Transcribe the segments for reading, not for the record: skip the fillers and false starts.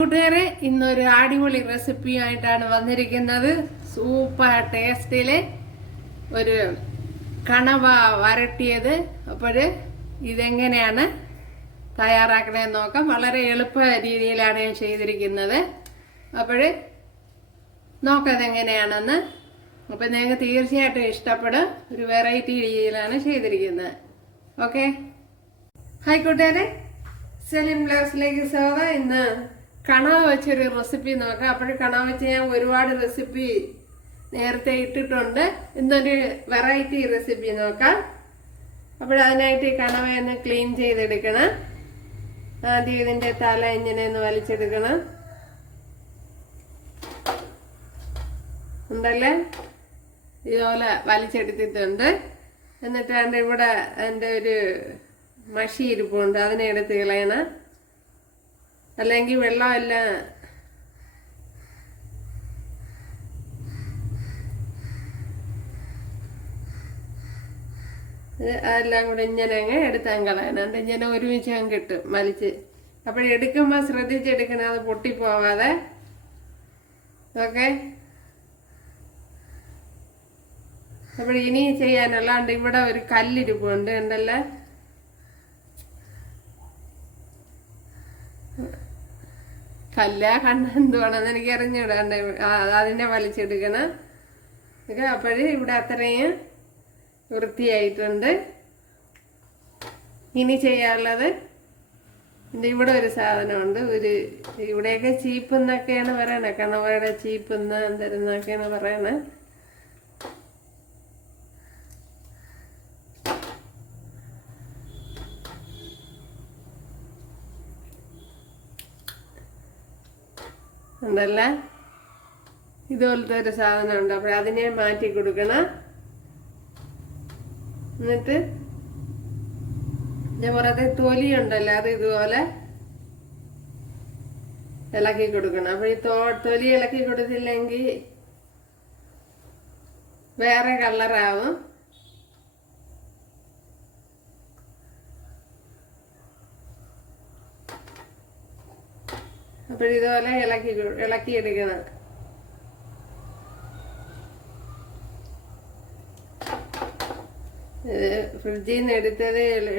കൂട്ടുകാരെ, ഇന്നൊരു അടിപൊളി റെസിപ്പി ആയിട്ടാണ് വന്നിരിക്കുന്നത്. സൂപ്പർ ടേസ്റ്റില് ഒരു കണവ വരട്ടിയത്. അപ്പോൾ ഇതെങ്ങനെയാണ് തയ്യാറാക്കണമെന്ന് നോക്കാം. വളരെ എളുപ്പ രീതിയിലാണ് ഞാൻ ചെയ്തിരിക്കുന്നത്. അപ്പോൾ നോക്കാം അതെങ്ങനെയാണെന്ന്. അപ്പോൾ നിങ്ങൾക്ക് തീർച്ചയായിട്ടും ഇഷ്ടപ്പെടും. ഒരു വെറൈറ്റി രീതിയിലാണ് ചെയ്തിരിക്കുന്നത്. ഓക്കെ, ഹായ് കൂട്ടുകാരെ, സെലിം ബ്ലോഗ്സിലേക്ക് സ്വാഗതം. ഇന്ന് കണവ വെച്ചൊരു റെസിപ്പി നോക്കാം. അപ്പോൾ കണവ വെച്ച് ഞാൻ ഒരുപാട് റെസിപ്പി നേരത്തെ ഇട്ടിട്ടുണ്ട്. ഇന്നൊരു വെറൈറ്റി റെസിപ്പി നോക്കാം. അപ്പോൾ അതിനായിട്ട് ഈ കണവയൊന്ന് ക്ലീൻ ചെയ്തെടുക്കണം. ആദ്യം ഇതിൻ്റെ തല ഇങ്ങനെ ഒന്ന് വലിച്ചെടുക്കണം. ഉണ്ടല്ലേ, ഇതുപോലെ വലിച്ചെടുത്തിട്ടുണ്ട്. എന്നിട്ടാണ്ട് ഇവിടെ എൻ്റെ ഒരു മഷി ഇരിപ്പുണ്ട്, അതിനെ എടുത്ത് കളയണം. അല്ലെങ്കിൽ വെള്ളമെല്ലാം അതെല്ലാം കൂടെ ഇങ്ങനെ അങ്ങ് എടുത്താൽ കളയണം. ഇങ്ങനെ ഒരുമിച്ച് അങ്ങ് കിട്ടും വലിച്ച്. അപ്പോഴെടുക്കുമ്പോൾ ശ്രദ്ധിച്ചെടുക്കണം, അത് പൊട്ടിപ്പോവാതെ. ഓക്കെ, അപ്പോൾ ഇനി ചെയ്യാനല്ലാണ്ട് ഇവിടെ ഒരു കല്ലിരിപ്പുണ്ട് ഉണ്ടല്ലേ. കല്ല കണ്ണ എന്തുവാണെന്ന് എനിക്ക് അറിഞ്ഞുവിടാണ്ട് അതിനെ വലിച്ചെടുക്കണം. ഓക്കെ, അപ്പോഴ് ഇവിടെ അത്രയും വൃത്തിയായിട്ടുണ്ട്. ഇനി ചെയ്യാനുള്ളത് ഇവിടെ ഒരു സാധനമുണ്ട്. ഇവിടെയൊക്കെ ചീപ്പെന്നൊക്കെയാണ് പറയണത്, കണവയുടെ ചീപ്പെന്ന് എന്തെന്നൊക്കെയാണ് പറയണത്. ഉണ്ടല്ല, ഇതുപോലത്തെ ഒരു സാധനമുണ്ട്. അപ്പോൾ അതിനെ മാറ്റി കൊടുക്കണം. എന്നിട്ട് പുറത്തെ തൊലി ഉണ്ടല്ലോ, അത് ഇതുപോലെ ഇളക്കി കൊടുക്കണം. അപ്പോൾ ഈ തൊലി ഇളക്കി കൊടുത്തില്ലെങ്കിൽ വേറെ കളറാവും. അപ്പോൾ ഇതുപോലെ ഇളക്കിയെടുക്കണം. ഫ്രിഡ്ജിൽ നിന്ന്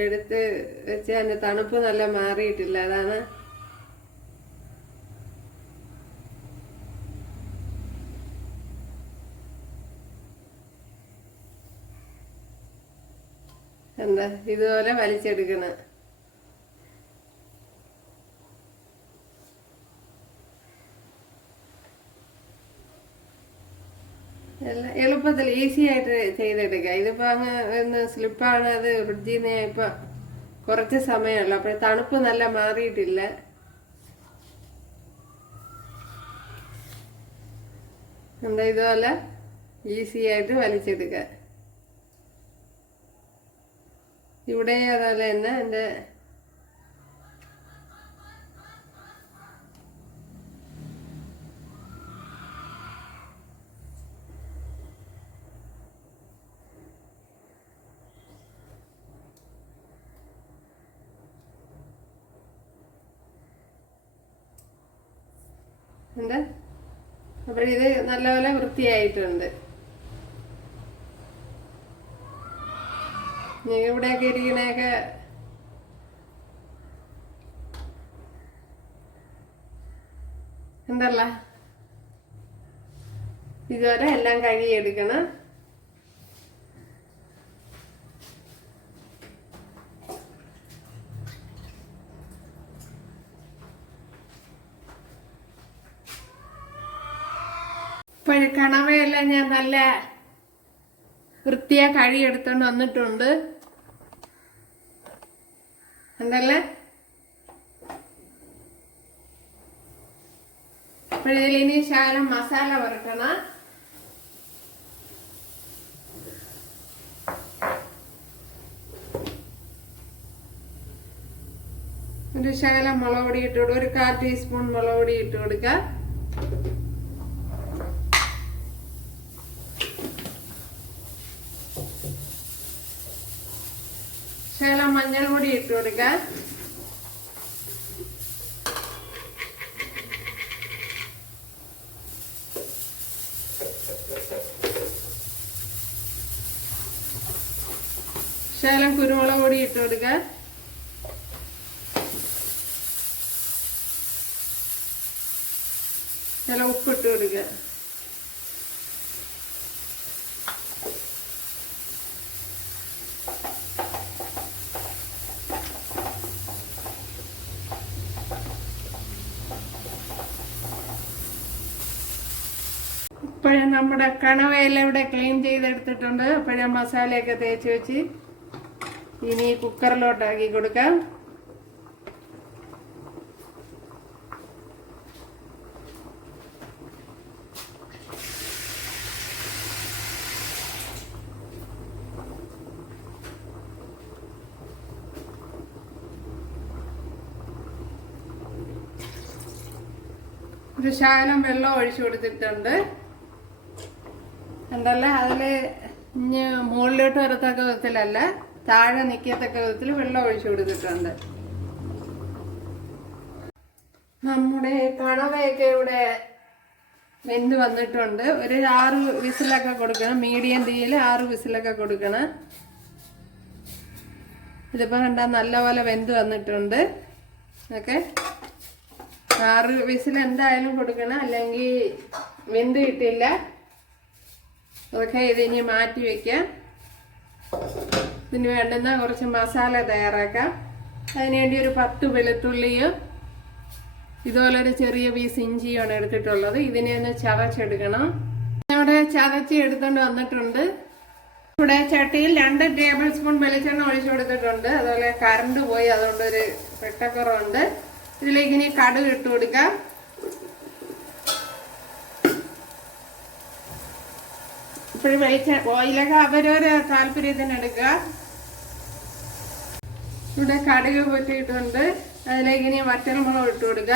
എടുത്ത് വെച്ച് അതിൻ്റെ തണുപ്പ് നല്ല മാറിയിട്ടില്ല, അതാണ്. എന്താ ഇതുപോലെ വലിച്ചെടുക്കണം. എളുപ്പത്തിൽ ഈസി ആയിട്ട് ചെയ്തെടുക്കുക. ഇതിപ്പോൾ അങ്ങ് ഒന്ന് സ്ലിപ്പാണ്, അത് ഫ്രിഡ്ജിൽ നിന്ന് ഇപ്പോൾ കുറച്ച് സമയമല്ലോ, അപ്പോൾ തണുപ്പ് നല്ല മാറിയിട്ടില്ല. എന്താ ഇതുപോലെ ഈസി ആയിട്ട് വലിച്ചെടുക്കുക. ഇവിടെ അതുപോലെ തന്നെ എൻ്റെ ഉണ്ട്. അപ്പോൾ ഇത് നല്ലപോലെ വൃത്തിയായിട്ടുണ്ട്. ഇവിടെയൊക്കെ ഇരിക്കണൊക്കെ എന്തല്ല ഇതുവരെ എല്ലാം കഴുകിയെടുക്കണം. ഇപ്പോൾ കണവയെല്ലാം ഞാൻ നല്ല വൃത്തിയായി കഴുകിയെടുത്തോണ്ട് വന്നിട്ടുണ്ട്. എന്തല്ലേ, അപ്പോൾ ഇതിലിനി ശകലം മസാല വറുക്കണം. ഒരു ശകലം മുളക് പൊടി ഇട്ട് കൊടുക്കുക, ഒരു 1/4 ടീസ്പൂൺ മുളക് പൊടി ഇട്ട് കൊടുക്കുക. ശകലം മഞ്ഞൾ പൊടി ഇട്ട് കൊടുക്കുക. ശകലം കുരുമുളക് പൊടി ഇട്ട് കൊടുക്കുക. ശകലം ഉപ്പിട്ട് കൊടുക്കുക. ഇപ്പോഴും നമ്മുടെ കണവയെല്ലാം ഇവിടെ ക്ലീൻ ചെയ്തെടുത്തിട്ടുണ്ട്. അപ്പോഴും മസാലയൊക്കെ തേച്ച് വെച്ച് ഇനി കുക്കറിലോട്ടാക്കി കൊടുക്കാം. ഒരു ശകലം വെള്ളം ഒഴിച്ചു കൊടുത്തിട്ടുണ്ട്. ഉണ്ടല്ലേ, അതിൽ ഇനി മുകളിലോട്ട് വരത്തക്ക വിധത്തിലല്ല, താഴെ നിൽക്കത്തക്ക വിധത്തിൽ വെള്ളം ഒഴിച്ചു കൊടുത്തിട്ടുണ്ട്. നമ്മുടെ കണവയൊക്കെ ഇവിടെ വെന്ത് വന്നിട്ടുണ്ട്. ഒരു 6 വിസിലൊക്കെ കൊടുക്കണം. മീഡിയം തീയിൽ 6 വിസിലൊക്കെ കൊടുക്കണം. ഇതിപ്പോൾ കണ്ടാൽ നല്ലപോലെ വെന്ത് വന്നിട്ടുണ്ട്. ഓക്കെ, 6 വിസിൽ എന്തായാലും കൊടുക്കണം, അല്ലെങ്കിൽ വെന്ത് കിട്ടില്ല. ഓക്കെ, ഇതിനി മാറ്റി വെക്കാം. ഇതിന് വേണ്ടുന്ന കുറച്ച് മസാല തയ്യാറാക്കാം. അതിനുവേണ്ടി ഒരു 10 വെളുത്തുള്ളിയും ഇതുപോലൊരു ചെറിയ പീസ് ഇഞ്ചിയാണ് എടുത്തിട്ടുള്ളത്. ഇതിനെ ഒന്ന് ചതച്ചെടുക്കണം. ഇവിടെ ചതച്ച് എടുത്തുകൊണ്ട് വന്നിട്ടുണ്ട്. ഇവിടെ ചട്ടിയിൽ 2 ടേബിൾ സ്പൂൺ വെളിച്ചെണ്ണ ഒഴിച്ചു കൊടുത്തിട്ടുണ്ട്. അതുപോലെ കറണ്ട് പോയി, അതുകൊണ്ടൊരു വെട്ടക്കുറവുണ്ട്. ഇതിലേക്ക് ഇനി കടുക് ഇട്ട് കൊടുക്കാം. ഇപ്പോഴും ഓയിലൊക്കെ അവരവരെ താല്പര്യത്തിന് എടുക്കുക. ഇവിടെ കടുക് പൊട്ടിയിട്ടുണ്ട്. അതിലേക്ക് ഇനി വറ്റൽമുളക് ഇട്ട് കൊടുക്കുക.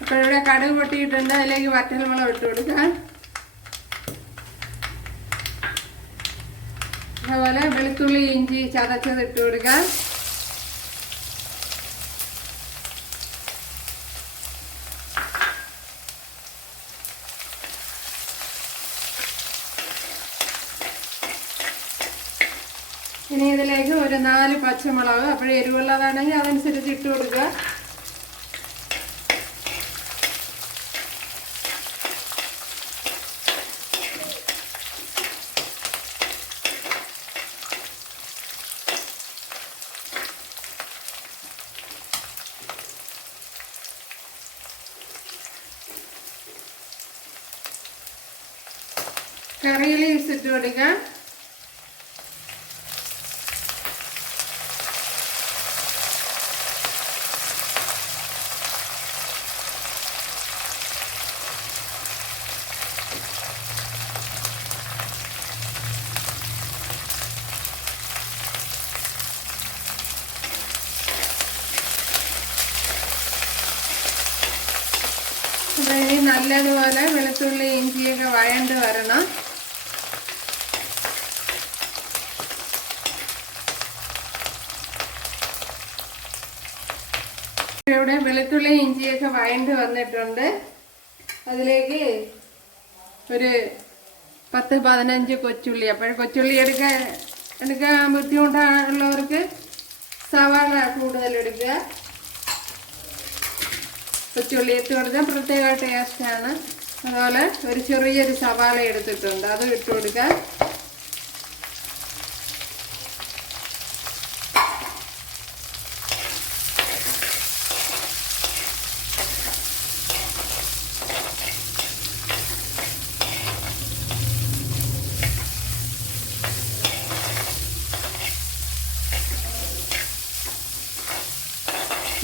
അപ്പോൾ ഇവിടെ കടുക് പൊട്ടിയിട്ടുണ്ട്. അതിലേക്ക് വറ്റൽമുളക് ഇട്ട് കൊടുക്കുക. അതുപോലെ വെളുത്തുള്ളി ഇഞ്ചി ചതച്ചത് ഇട്ട് കൊടുക്കുക. ഇനി ഇതിലേക്ക് ഒരു 4 പച്ചമുളക്, അപ്പോഴും എരിവുള്ളതാണെങ്കിൽ അതനുസരിച്ച് ഇട്ട് കൊടുക്കുക. കറി ലീവ്സ് ഇട്ട് കൊടുക്കാം. ഇനി നല്ലതുപോലെ വെളുത്തുള്ളി ഇഞ്ചിയൊക്കെ വഴണ്ട് വരണം. ഇവിടെ വെളുത്തുള്ളി ഇഞ്ചിയൊക്കെ വഴണ്ട് വന്നിട്ടുണ്ട്. അതിലേക്ക് ഒരു 10-15 കൊച്ചുള്ളി. അപ്പോഴും കൊച്ചുള്ളി എടുക്കാൻ ബുദ്ധിമുട്ടുള്ളവർക്ക് സവാള കൂടുതൽ എടുക്കുക. കൊച്ചുള്ളി ഇട്ട് കൊടുത്താൽ പ്രത്യേക ടേസ്റ്റാണ്. അതുപോലെ ഒരു ചെറിയൊരു സവാള എടുത്തിട്ടുണ്ട്, അത് ഇട്ട് കൊടുക്കുക.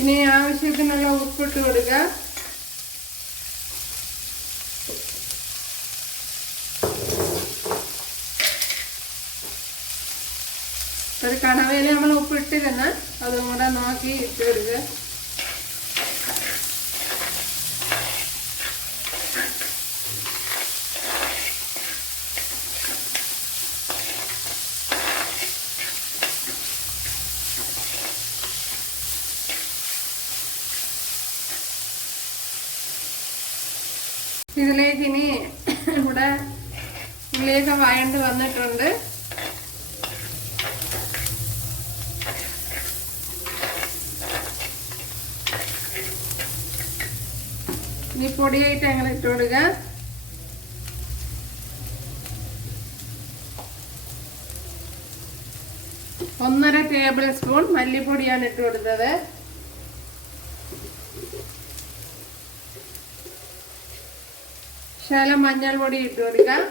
ഇനി ആവശ്യത്തിനുള്ള ഉപ്പിട്ട് കൊടുക്കുക. ഒരു കണവയിൽ നമ്മൾ ഉപ്പിട്ടിരുന്ന അതും കൂടെ നോക്കി ഇട്ട് കൊടുക്കുക. ഇതിലേക്ക് ഇനി ഇവിടെ ഉള്ളിയൊക്കെ വഴണ്ട് വന്നിട്ടുണ്ട്. ഇനി പൊടിയായിട്ട് അങ്ങനെ ഇട്ട് കൊടുക്കുക. ഒന്നര ടേബിൾ സ്പൂൺ മല്ലിപ്പൊടിയാണ് ഇട്ട് കൊടുത്തത്. ശകലം മഞ്ഞൾ പൊടി ഇട്ട് കൊടുക്കാം.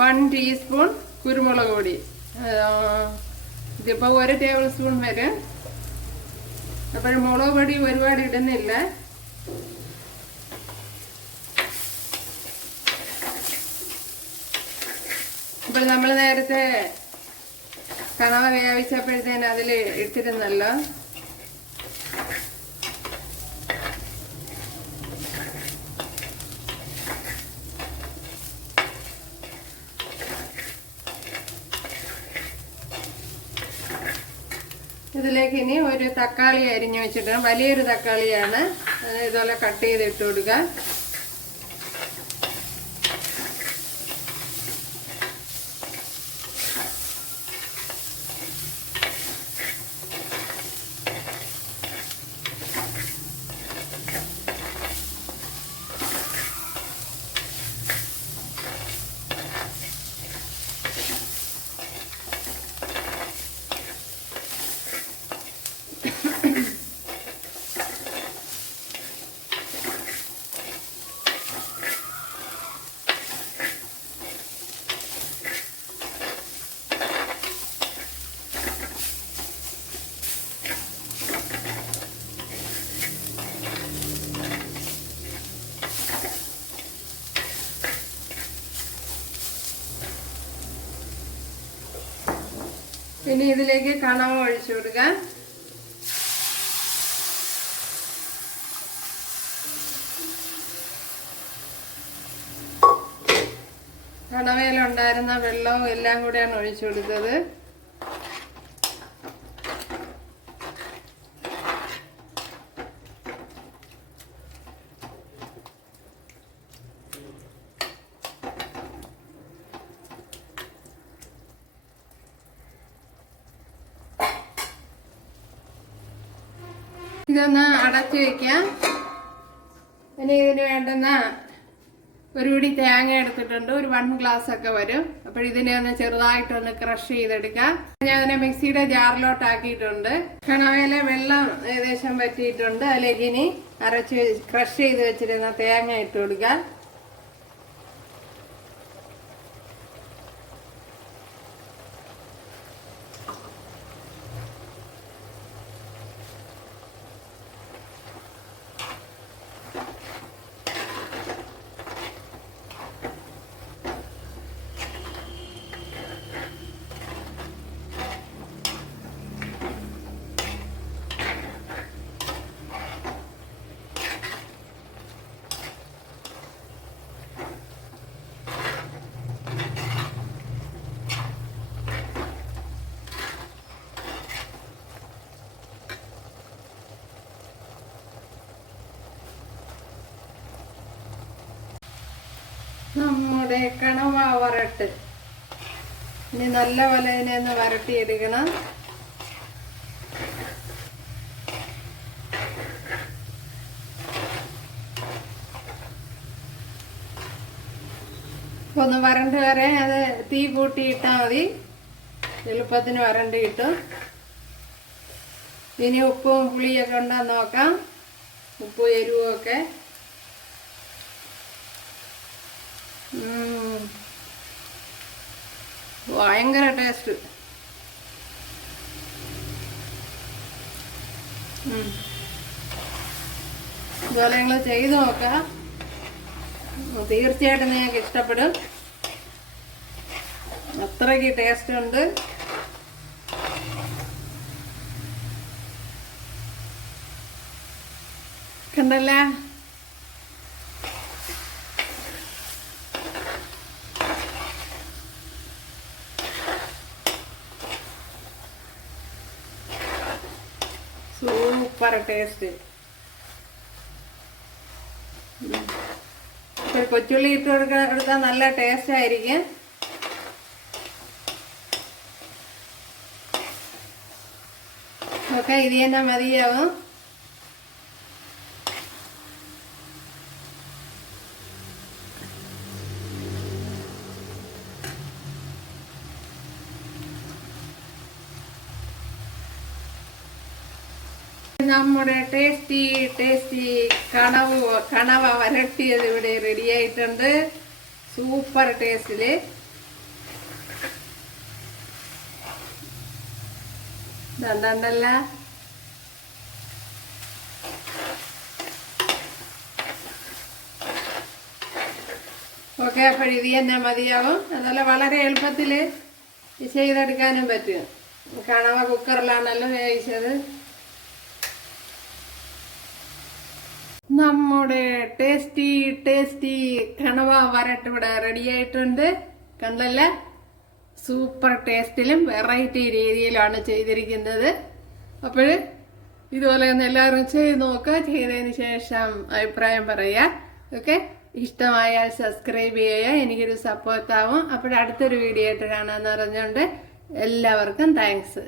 വൺ ടീസ്പൂൺ കുരുമുളക് പൊടി. ഇതിപ്പോൾ 1 ടേബിൾ സ്പൂൺ വരും. അപ്പോൾ മുളക് പൊടി ഒരുപാട് ഇടുന്നില്ല. അപ്പോൾ നമ്മൾ നേരത്തെ കണവ വേവിച്ചപ്പോഴത്തേന് അതിൽ ഇട്ടിരുന്നല്ലോ. ഇതിലേക്ക് ഇനി ഒരു തക്കാളി അരിഞ്ഞു വെച്ചിട്ട്, വലിയൊരു തക്കാളിയാണ്, ഇതുപോലെ കട്ട് ചെയ്ത് ഇട്ട് കൊടുക്കുക. ഇനി ഇതിലേക്ക് കണവ ഒഴിച്ചു കൊടുക്കാം. കണവയിലുണ്ടായിരുന്ന വെള്ളവും എല്ലാം കൂടെയാണ് ഒഴിച്ചു കൊടുത്തത്. ഇതൊന്ന് അടച്ചു വെക്കാം. ഇനി ഇതിന് വേണ്ടുന്ന ഒരു പിടി തേങ്ങ എടുത്തിട്ടുണ്ട്. ഒരു 1 ഗ്ലാസ് ഒക്കെ വരും. അപ്പോൾ ഇതിനെ ഒന്ന് ചെറുതായിട്ടൊന്ന് ക്രഷ് ചെയ്തെടുക്കാം. ഞാൻ അതിനെ മിക്സിയുടെ ജാറിലോട്ട് ആക്കിയിട്ടുണ്ട്. കണവയിലെ വെള്ളം ഏകദേശം വറ്റിയിട്ടുണ്ട്. അതിലേക്ക് ഇനി ക്രഷ് ചെയ്ത് വെച്ചിരുന്ന തേങ്ങ ഇട്ട് കൊടുക്കാം. നമ്മുടെ കണവ വരട്ട് ഇനി നല്ല പോലെ ഇതിനെ ഒന്ന് വരട്ടിയെടുക്കണം. ഒന്ന് വരണ്ട് വരെ അത് തീ കൂട്ടിയിട്ടാൽ മതി. എളുപ്പത്തിന് വരണ്ട് കിട്ടും. ഇനി ഉപ്പും പുളിയൊക്കെ ഉണ്ടെന്ന് നോക്കാം. ഉപ്പും എരിവും ഒക്കെ. ഭയങ്കര ടേസ്റ്റ്. ഇതുപോലെ നിങ്ങൾ ചെയ്ത് നോക്കാം. തീർച്ചയായിട്ടും നിങ്ങൾക്ക് ഇഷ്ടപ്പെടും. അത്രയ്ക്ക് ടേസ്റ്റ് ഉണ്ട്. കണ്ടല്ലേ? Super taste. കൊച്ചുള്ളി ഇട്ട് കൊടുത്താൽ നല്ല ടേസ്റ്റ് ആയിരിക്കും. ഓക്കെ, ഇത് തന്നെ മതിയാവും. നമ്മുടെ ടേസ്റ്റി കണവ വരട്ടിയത് ഇവിടെ റെഡി ആയിട്ടുണ്ട്. സൂപ്പർ ടേസ്റ്റില്. ദണ്ടല്ല. ഓക്കെ, അപ്പോൾ ഇത് തന്നെ മതിയാവും. അതുപോലെ വളരെ എളുപ്പത്തിൽ ചെയ്തെടുക്കാനും പറ്റും. കണവ കുക്കറിലാണല്ലോ വേവിച്ചത്. നമ്മുടെ ടേസ്റ്റി കണവ വരട്ട് ഇവിടെ റെഡി ആയിട്ടുണ്ട്. കണ്ടല്ല, സൂപ്പർ ടേസ്റ്റിലും വെറൈറ്റി രീതിയിലാണ് ചെയ്തിരിക്കുന്നത്. അപ്പോൾ ഇതുപോലെ ഒന്ന് എല്ലാവരും ചെയ്ത് നോക്കുക. ചെയ്തതിന് ശേഷം അഭിപ്രായം പറയുക. ഓക്കെ, ഇഷ്ടമായാൽ സബ്സ്ക്രൈബ് ചെയ്യുക, എനിക്കൊരു സപ്പോർട്ടാവും. അപ്പോൾ അടുത്തൊരു വീഡിയോ ആയിട്ട് കാണാമെന്ന് പറഞ്ഞുകൊണ്ട് എല്ലാവർക്കും താങ്ക്സ്.